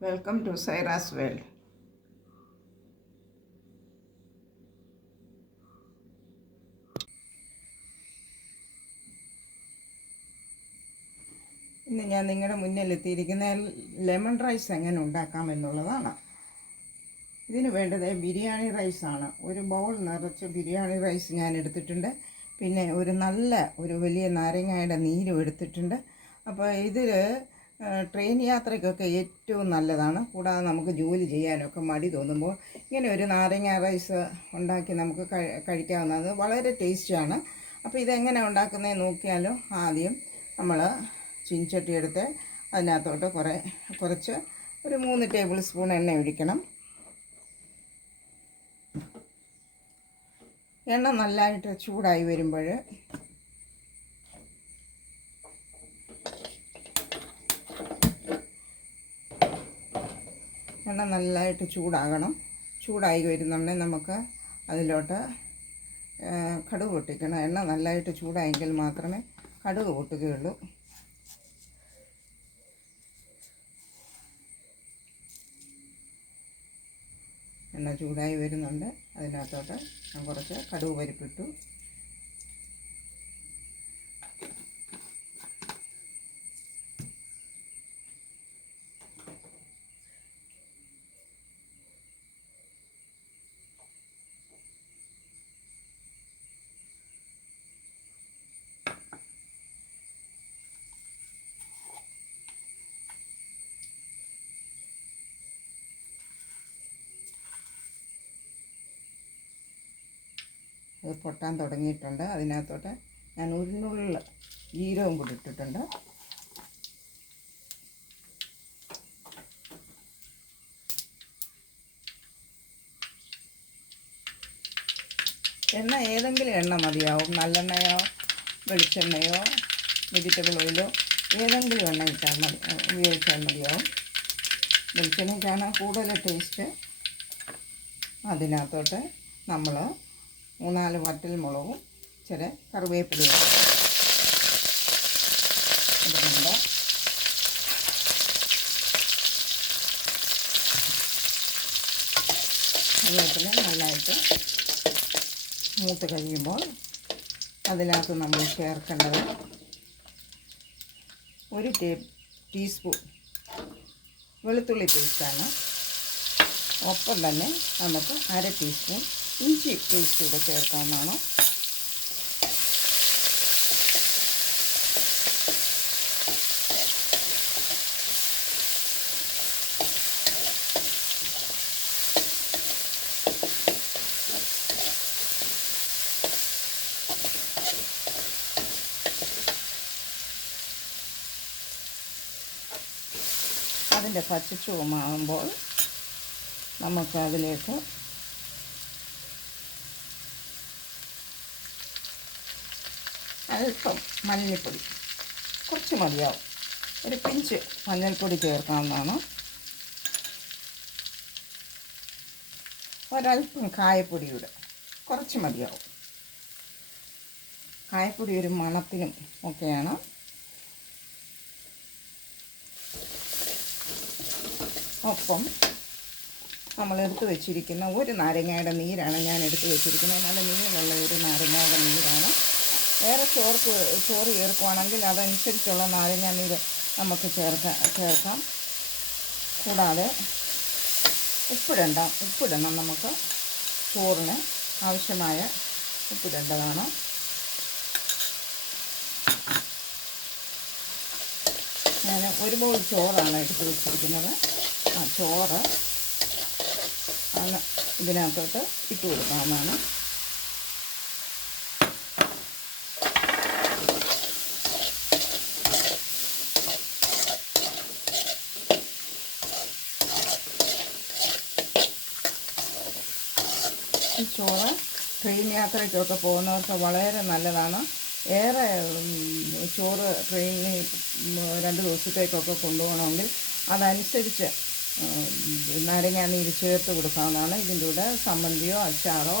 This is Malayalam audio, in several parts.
Welcome to Saira's World. ഇന്ന് ഞാൻ നിങ്ങളുടെ മുന്നിലെത്തിയിരിക്കുന്ന ലെമൺ റൈസ് എങ്ങനെ ഉണ്ടാക്കാമെന്നുള്ളതാണ്. ഇതിന് വേണ്ടത് ബിരിയാണി റൈസാണ്. ഒരു ബൗൾ നിറച്ച് ബിരിയാണി റൈസ് ഞാൻ എടുത്തിട്ടുണ്ട്. പിന്നെ ഒരു വലിയ നാരങ്ങയുടെ നീരും എടുത്തിട്ടുണ്ട്. അപ്പോൾ ഇതിൽ ട്രെയിൻ യാത്രയ്ക്കൊക്കെ ഏറ്റവും നല്ലതാണ്. കൂടാതെ നമുക്ക് ജോലി ചെയ്യാനൊക്കെ മടി തോന്നുമ്പോൾ ഇങ്ങനെ ഒരു നാരങ്ങ റൈസ് ഉണ്ടാക്കി നമുക്ക് കഴിക്കാവുന്നത് വളരെ ടേസ്റ്റിയാണ്. അപ്പോൾ ഇതെങ്ങനെ ഉണ്ടാക്കുന്നതെന്ന് നോക്കിയാലോ. ആദ്യം നമ്മൾ ചീനച്ചട്ടി എടുത്ത് അതിനകത്തോട്ട് കുറച്ച് ഒരു 3 ടേബിൾ സ്പൂൺ എണ്ണ ഒഴിക്കണം. എണ്ണ നല്ലതായിട്ട് ചൂടായി വരുമ്പോൾ എണ്ണ നല്ലതായിട്ട് ചൂടാകണം. ചൂടായി വരുന്നുണ്ടെങ്കിൽ നമുക്ക് അതിലോട്ട് കടുക് പൊട്ടിക്കണം. എണ്ണ നല്ലതായിട്ട് ചൂടായെങ്കിൽ മാത്രമേ കടുക് പൊട്ടുകയുള്ളൂ. എണ്ണ ചൂടായി വരുന്നുണ്ട്. അതിനകത്തോട്ട് ഞാൻ കുറച്ച് കടുക് പരിപ്പിട്ടു. അത് പൊട്ടാൻ തുടങ്ങിയിട്ടുണ്ട്. അതിനകത്തോട്ട് ഞാൻ ഉരുളുള്ള ജീരകം കൂടി ഇട്ടിട്ടുണ്ട്. എണ്ണ ഏതെങ്കിലും എണ്ണ മതിയാവും. നല്ലെണ്ണയോ വെളിച്ചെണ്ണയോ വെജിറ്റബിൾ ഓയിലോ ഏതെങ്കിലും എണ്ണ ഉപയോഗിച്ചാൽ മതിയാവും. വെളിച്ചെണ്ണയ്ക്കാണ് കൂടുതൽ ടേസ്റ്റ്. അതിനകത്തോട്ട് നമ്മൾ 3-4 വറ്റൽ മുളകും ഇച്ചിരി കറിവേപ്പിലയും ഇടുന്നുണ്ട്. കറിവേപ്പില നല്ലതായിട്ട് മൂത്ത് കഴിയുമ്പോൾ അതിനകത്ത് നമ്മൾ ചേർക്കേണ്ടത് 1 ടീസ്പൂൺ വെളുത്തുള്ളി പേസ്റ്റാണ്. ഒപ്പം തന്നെ നമുക്ക് 1/2 ടീസ്പൂൺ ഇഞ്ചി പേസ്റ്റ് കൂടെ ചേർക്കാവുന്നതാണ്. അതിൻ്റെ പച്ചച്ചുവമാകുമ്പോൾ നമുക്ക് അതിലേക്ക് അല്പം മഞ്ഞൾപ്പൊടി, കുറച്ച് മതിയാവും. ഒരു പിഞ്ച് മഞ്ഞൾപ്പൊടി ചേർക്കാവുന്നതാണ്. ഒരല്പം കായപ്പൊടിയുടെ കുറച്ച് മതിയാവും. കായപ്പൊടി ഒരു മണത്തിനും ഒക്കെയാണ്. ഒപ്പം നമ്മൾ എടുത്തു വെച്ചിരിക്കുന്ന ഒരു നാരങ്ങയുടെ നീരാണ് ഞാൻ എടുത്തു വെച്ചിരിക്കുന്നത്. നല്ല നീരുള്ള ഒരു നാരങ്ങയുടെ നീരാണ്. വേറെ ചോറ് ചേർക്കുകയാണെങ്കിൽ അതനുസരിച്ചുള്ള നാരങ്ങ നീര് നമുക്ക് ചേർക്കാം. കൂടാതെ ഉപ്പിടണം. നമുക്ക് ചോറിന് ആവശ്യമായ ഉപ്പിടേണ്ടതാണ്. ഞാൻ 1 ബൗൾ ചോറാണ് എടുത്ത് വെച്ചിരിക്കുന്നത്. ആ ചോറ് ഇതിനകത്തോട്ട് ഇട്ട് കൊടുക്കാവുന്നതാണ്. ഈ ചോറ് ട്രെയിൻ യാത്രയ്ക്കൊക്കെ പോകുന്നവർക്ക് വളരെ നല്ലതാണ്. ഏറെ ചോറ് ട്രെയിനിൽ 2 ദിവസത്തേക്കൊക്കെ കൊണ്ടുപോകണമെങ്കിൽ അതനുസരിച്ച് നാരങ്ങ നീര് ചേർത്ത് കൊടുക്കാവുന്നതാണ്. ഇതിൻ്റെ കൂടെ ചമ്മന്തിയോ അച്ചാറോ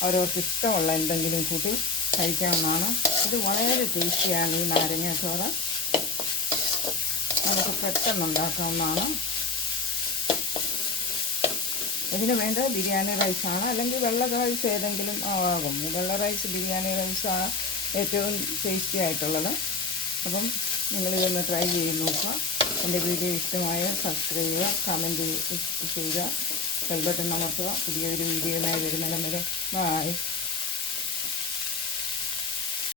അവരവർക്ക് ഇഷ്ടമുള്ള എന്തെങ്കിലും കൂട്ടി കഴിക്കാവുന്നതാണ്. ഇത് വളരെ ടേസ്റ്റിയാണ് ഈ നാരങ്ങ ചോറ്. നമുക്ക് പെട്ടെന്ന് ഉണ്ടാക്കാവുന്നതാണ്. ഇതിന് വേണ്ടത് ബിരിയാണി റൈസാണ്, അല്ലെങ്കിൽ വെള്ള റൈസ് ഏതെങ്കിലും ആകും. വെള്ള റൈസ് ബിരിയാണി റൈസാണ് ഏറ്റവും ടേസ്റ്റി ആയിട്ടുള്ളത്. അപ്പം നിങ്ങളിതൊന്ന് ട്രൈ ചെയ്ത് നോക്കുക. എൻ്റെ വീഡിയോ ഇഷ്ടമായ സബ്സ്ക്രൈബ് ചെയ്യുക, കമൻറ്റ് ചെയ്യുക, ബെൽ ബട്ടൺ അമർത്തുക. പുതിയൊരു വീഡിയോയുമായി വരുന്നിടം വരെ ബായ്.